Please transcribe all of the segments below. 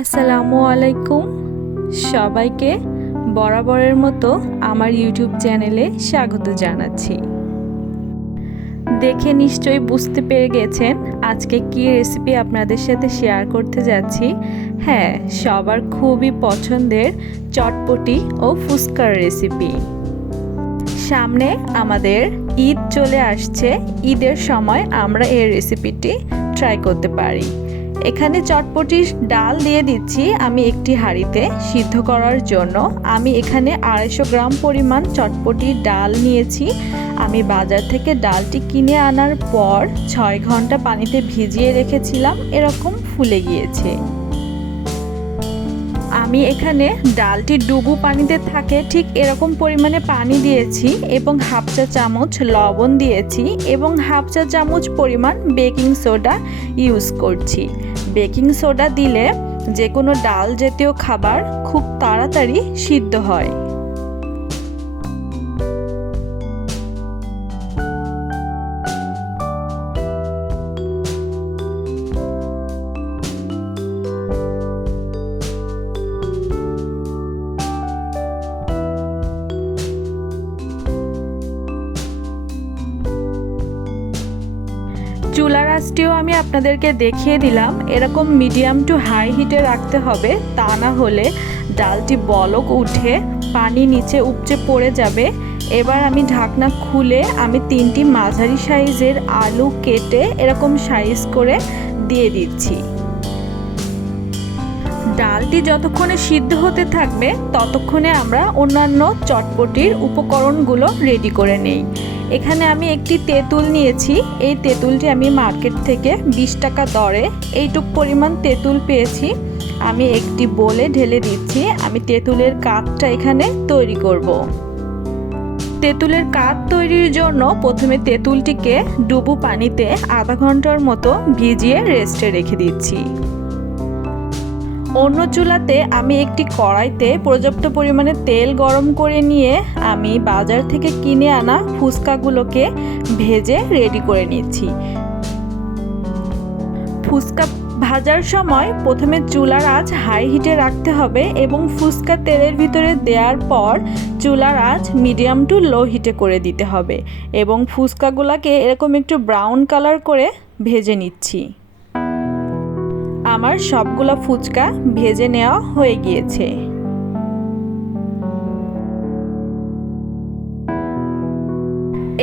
আসসালামু আলাইকুম সবাইকে বরাবরের মতো আমার ইউটিউব চ্যানেলে স্বাগত জানাচ্ছি। দেখে নিশ্চয়ই বুঝতে পেরে গেছেন আজকে কি রেসিপি আপনাদের সাথে শেয়ার করতে যাচ্ছি। হ্যাঁ, সবার খুবই পছন্দের চটপটি ও ফুচকার রেসিপি। সামনে আমাদের ঈদ চলে আসছে, ঈদের সময় আমরা এই রেসিপিটি ট্রাই করতে পারি। এখানে চটপটির ডাল দিয়ে দিচ্ছি আমি একটি হাঁড়িতে সিদ্ধ করার জন্য। আমি এখানে 250 গ্রাম পরিমাণ চটপটির ডাল নিয়েছি। আমি বাজার থেকে ডালটি কিনে আনার পর 6 ঘন্টা পানিতে ভিজিয়ে রেখেছিলাম, এরকম ফুলে গিয়েছে। আমি এখানে ডালটি ডুবু পানিতে থাকে ঠিক এরকম পরিমাণে পানি দিয়েছি এবং হাফ চা চামচ লবণ দিয়েছি এবং হাফ চা চামচ পরিমাণ বেকিং সোডা ইউজ করছি। বেকিং সোডা দিলে যে কোনো ডাল জাতীয় খাবার খুব তাড়াতাড়ি সিদ্ধ হয়। চুলার আঁচটিও আমি আপনাদেরকে দেখিয়ে দিলাম, এরকম মিডিয়াম টু হাই হিটে রাখতে হবে, তা না হলে ডালটি বলক উঠে পানি নিচে উপচে পড়ে যাবে। এবার আমি ঢাকনা খুলে আমি 3টি মাঝারি সাইজের আলু কেটে এরকম সাইজ করে দিয়ে দিচ্ছি। ডালটি যতক্ষণে সিদ্ধ হতে থাকবে ততক্ষণে আমরা অন্যান্য চটপটির উপকরণগুলো রেডি করে নেই। এখানে আমি একটি তেঁতুল নিয়েছি। এই তেঁতুলটি আমি মার্কেট থেকে 20 টাকা দরে এইটুক পরিমাণ তেঁতুল পেয়েছি। আমি একটি বোলে ঢেলে দিচ্ছি। আমি তেঁতুলের কাঠটা এখানে তৈরি করব। তেঁতুলের কাঠ তৈরির জন্য প্রথমে তেঁতুলটিকে ডুবু পানিতে আধা ঘন্টার মতো ভিজিয়ে রেস্টে রেখে দিচ্ছি। অন্য চুলাতে আমি একটি কড়াইতে পর্যাপ্ত পরিমাণে তেল গরম করে নিয়ে আমি বাজার থেকে কিনে আনা ফুচকাগুলোকে ভেজে রেডি করে নিচ্ছি। ফুচকা ভাজার সময় প্রথমে চুলার আঁচ হাই হিটে রাখতে হবে এবং ফুচকা তেলের ভিতরে দেওয়ার পর চুলার আঁচ মিডিয়াম টু লো হিটে করে দিতে হবে এবং ফুচকাগুলোকে এরকম একটু ব্রাউন কালার করে ভেজে নিচ্ছি। আমার সবগুলো ফুচকা ভেজে নেওয়া হয়ে গিয়েছে।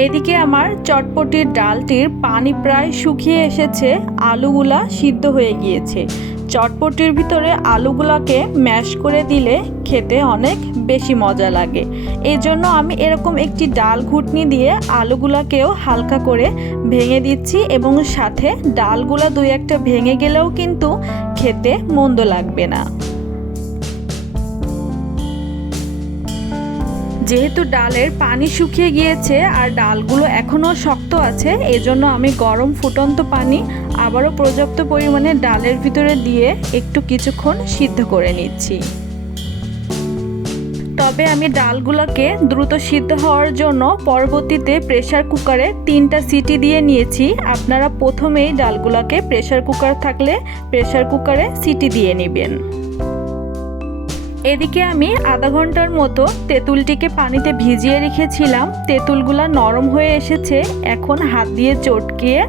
এদিকে আমার চটপটির ডালটির পানি প্রায় শুকিয়ে এসেছে, আলুগুলা সিদ্ধ হয়ে গিয়েছে। চটপটির ভিতরে আলুগুলাকে ম্যাশ করে দিলে খেতে অনেক বেশি মজা লাগে। এই জন্য আমি এরকম একটি ডাল ঘুটনি দিয়ে আলুগুলাকেও হালকা করে ভেঙে দিচ্ছি এবং সাথে ডালগুলা 2-1টা ভেঙে গেলেও কিন্তু খেতে মন্দ লাগবে না। যেহেতু ডালের পানি শুকিয়ে গিয়েছে আর ডালগুলো এখনও শক্ত আছে, এজন্য আমি গরম ফুটন্ত পানি আবারও পর্যাপ্ত পরিমাণে ডালের ভিতরে দিয়ে একটু কিছুক্ষণ সিদ্ধ করে নিচ্ছি। তবে আমি ডালগুলোকে দ্রুত সিদ্ধ হওয়ার জন্য পরবর্তীতে প্রেসার কুকারে 3টা সিটি দিয়ে নিয়েছি। আপনারা প্রথমেই ডালগুলোকে প্রেসার কুকার থাকলে প্রেসার কুকারে সিটি দিয়ে নেবেন। এদিকে আমি আধা ঘন্টার মতো তেঁতুলটিকে পানিতে ভিজিয়ে রেখেছিলাম। তেঁতুলগুলো নরম হয়ে এসেছে। এখন হাত দিয়ে চটকিয়ে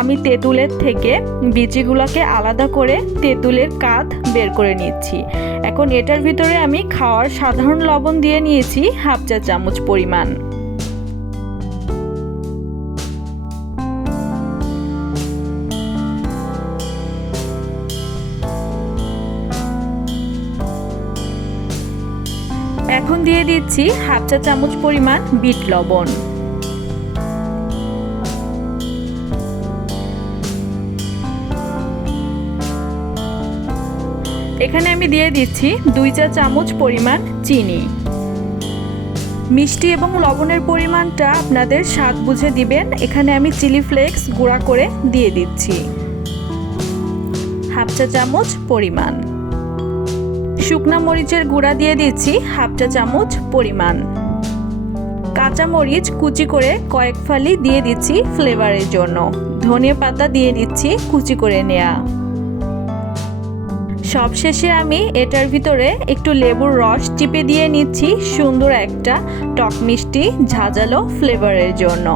আমি তেঁতুলের থেকে বিচিগুলোকে আলাদা করে তেঁতুলের কাঠ বের করে নিচ্ছি। এখন এটার ভিতরে আমি খাওয়ার সাধারণ লবণ দিয়ে নিয়েছি হাফ চা চামচ পরিমাণ। এখন দিয়ে দিচ্ছি হাফ চা চামচ পরিমাণ বিট লবণ। এখানে আমি দিয়ে দিচ্ছি 2 চা চামচ পরিমাণ চিনি। মিষ্টি এবং লবণের পরিমাণটা আপনাদের স্বাদ বুঝে দিবেন। এখানে আমি চিলি ফ্লেক্স গুঁড়া করে দিয়ে দিচ্ছি হাফ চা চামচ পরিমাণ। শুকনা মরিচের গুঁড়া দিয়ে দিচ্ছি হাফ চা চামচ পরিমাণ। কাঁচা মরিচ কুচি করে কয়েক ফালি দিয়ে দিচ্ছি ফ্লেভারের জন্য। ধনিয়া পাতা দিয়ে দিচ্ছি কুচি করে নেওয়া। সবশেষে আমি এটার ভিতরে একটু লেবুর রস চিপে দিয়ে নিচ্ছি সুন্দর একটা টক মিষ্টি ঝাঁঝালো ফ্লেভারের জন্য।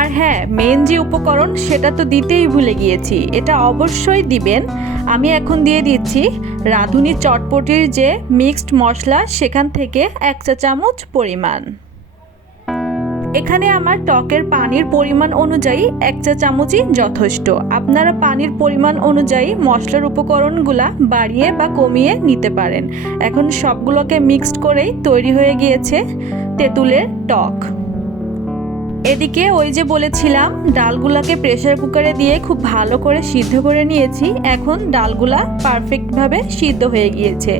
আর হ্যাঁ, মেন যে উপকরণ সেটা তো দিতেই ভুলে গিয়েছি, এটা অবশ্যই দিবেন। আমি এখন দিয়ে দিচ্ছি রাঁধুনি চটপটির যে মিক্সড মশলা সেখান থেকে 1 চা চামচ পরিমাণ। এখানে আমার টকের পানির পরিমাণ অনুযায়ী 1 চা চামচই যথেষ্ট। আপনারা পানির পরিমাণ অনুযায়ী মশলার উপকরণগুলা বাড়িয়ে বা কমিয়ে নিতে পারেন। এখন সবগুলোকে মিক্সড করেই তৈরি হয়ে গিয়েছে তেঁতুলের টক। এদিকে ওই যে বলেছিলাম ডালগুলাকে প্রেসার কুকারে দিয়ে খুব ভালো করে সিদ্ধ করে নিয়েছি। এখন ডালগুলা পারফেক্টভাবে সিদ্ধ হয়ে গিয়েছে।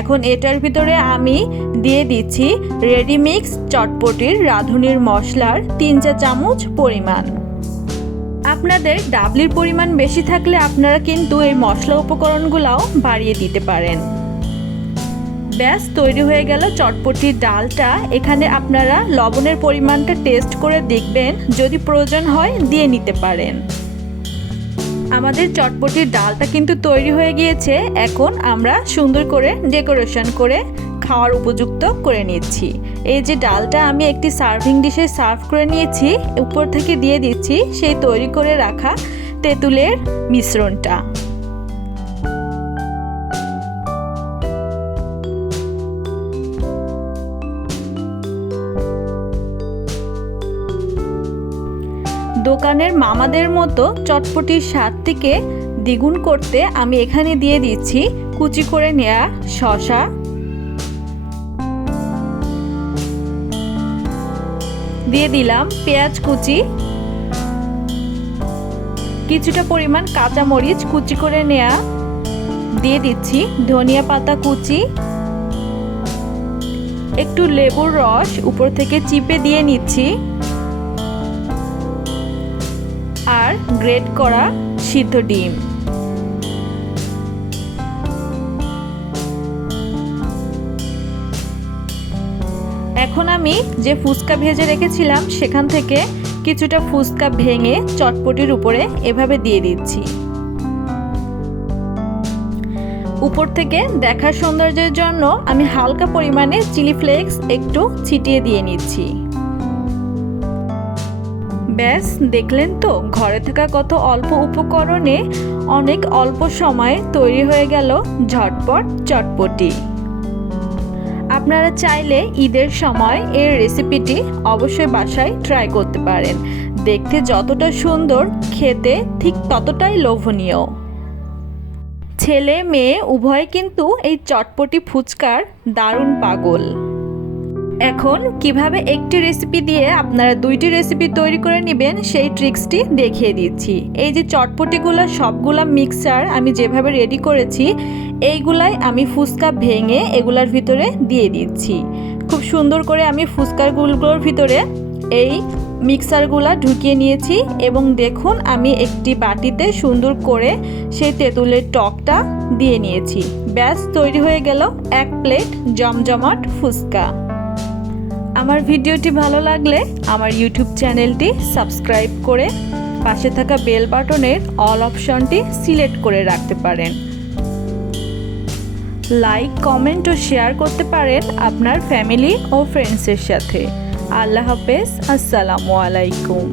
এখন এটার ভিতরে আমি দিয়ে দিচ্ছি রেডি মিক্স চটপটির রাঁধুনির মশলার 3 চা চামচ পরিমাণ। আপনাদের ডাবলির পরিমাণ বেশি থাকলে আপনারা কিন্তু এই মশলা উপকরণগুলাও বাড়িয়ে দিতে পারেন। ব্যাস তৈরি হয়ে গেল চটপটির ডালটা। এখানে আপনারা লবণের পরিমাণটা টেস্ট করে দেখবেন, যদি প্রয়োজন হয় দিয়ে নিতে পারেন। আমাদের চটপটির ডালটা কিন্তু তৈরি হয়ে গিয়েছে। এখন আমরা সুন্দর করে ডেকোরেশন করে খাওয়ার উপযুক্ত করে নিচ্ছি। এই যে ডালটা আমি একটি সার্ভিং ডিশে সার্ভ করে নিয়েছি, উপর থেকে দিয়ে দিচ্ছি সেই তৈরি করে রাখা তেঁতুলের মিশ্রণটা। দোকানের মামাদের মতো চটপটির স্বাদটিকে দ্বিগুণ করতে আমি এখানে দিয়ে দিচ্ছি কুচি করে নেওয়া শসা, দিয়ে দিলাম পেঁয়াজ কুচি, কিছুটা পরিমাণ কাঁচামরিচ কুচি করে নেওয়া, দিয়ে দিচ্ছি ধনিয়া পাতা কুচি, একটু লেবুর রস উপর থেকে চিপে দিয়ে নিচ্ছি, আর গ্রেট করা সিদ্ধ ডিম। এখন আমি যে ফুচকা ভেজে রেখেছিলাম সেখান থেকে কিছুটা ফুচকা ভেঙে চটপটির উপরে এভাবে দিয়ে দিচ্ছি। উপর থেকে দেখার সৌন্দর্যের জন্য আমি হালকা পরিমাণে চিলি ফ্লেক্স একটু ছিটিয়ে দিয়ে নিচ্ছি। ব্যাস দেখলেন তো, ঘরে থাকা কত অল্প উপকরণে অনেক অল্প সময়ে তৈরি হয়ে গেল ঝটপট চটপটি। আপনারা চাইলে ঈদের সময় এর রেসিপিটি অবশ্যই বাসায় ট্রাই করতে পারেন। দেখতে যতটা সুন্দর, খেতে ঠিক ততটাই লোভনীয়। ছেলে মেয়ে উভয় কিন্তু এই চটপটি ফুচকার দারুণ পাগল। এখন কিভাবে একটি রেসিপি দিয়ে আপনারা 2টি রেসিপি তৈরি করে নেবেন সেই ট্রিক্সটি দেখিয়ে দিচ্ছি। এই যে চটপটিগুলো সবগুলা মিক্সচার আমি যেভাবে রেডি করেছি, এইগুলাই আমি ফুচকা ভেঙে এগুলার ভিতরে দিয়ে দিচ্ছি। খুব সুন্দর করে আমি ফুচকাগুলোর ভিতরে এই মিক্সারগুলা ঢুকিয়ে নিয়েছি এবং দেখুন আমি একটি বাটিতে সুন্দর করে সেই তেঁতুলের টকটা দিয়ে নিয়েছি। ব্যাস তৈরি হয়ে গেল 1 প্লেট জমজমাট ফুচকা। আমার ভিডিওটি ভালো লাগলে আমার ইউটিউব চ্যানেলটি সাবস্ক্রাইব করে পাশে থাকা বেল বাটনের অল অপশনটি সিলেক্ট করে রাখতে পারেন। লাইক, কমেন্ট ও শেয়ার করতে পারেন আপনার ফ্যামিলি ও ফ্রেন্ডসের সাথে। আল্লাহ হাফেজ, আসসালামু আলাইকুম।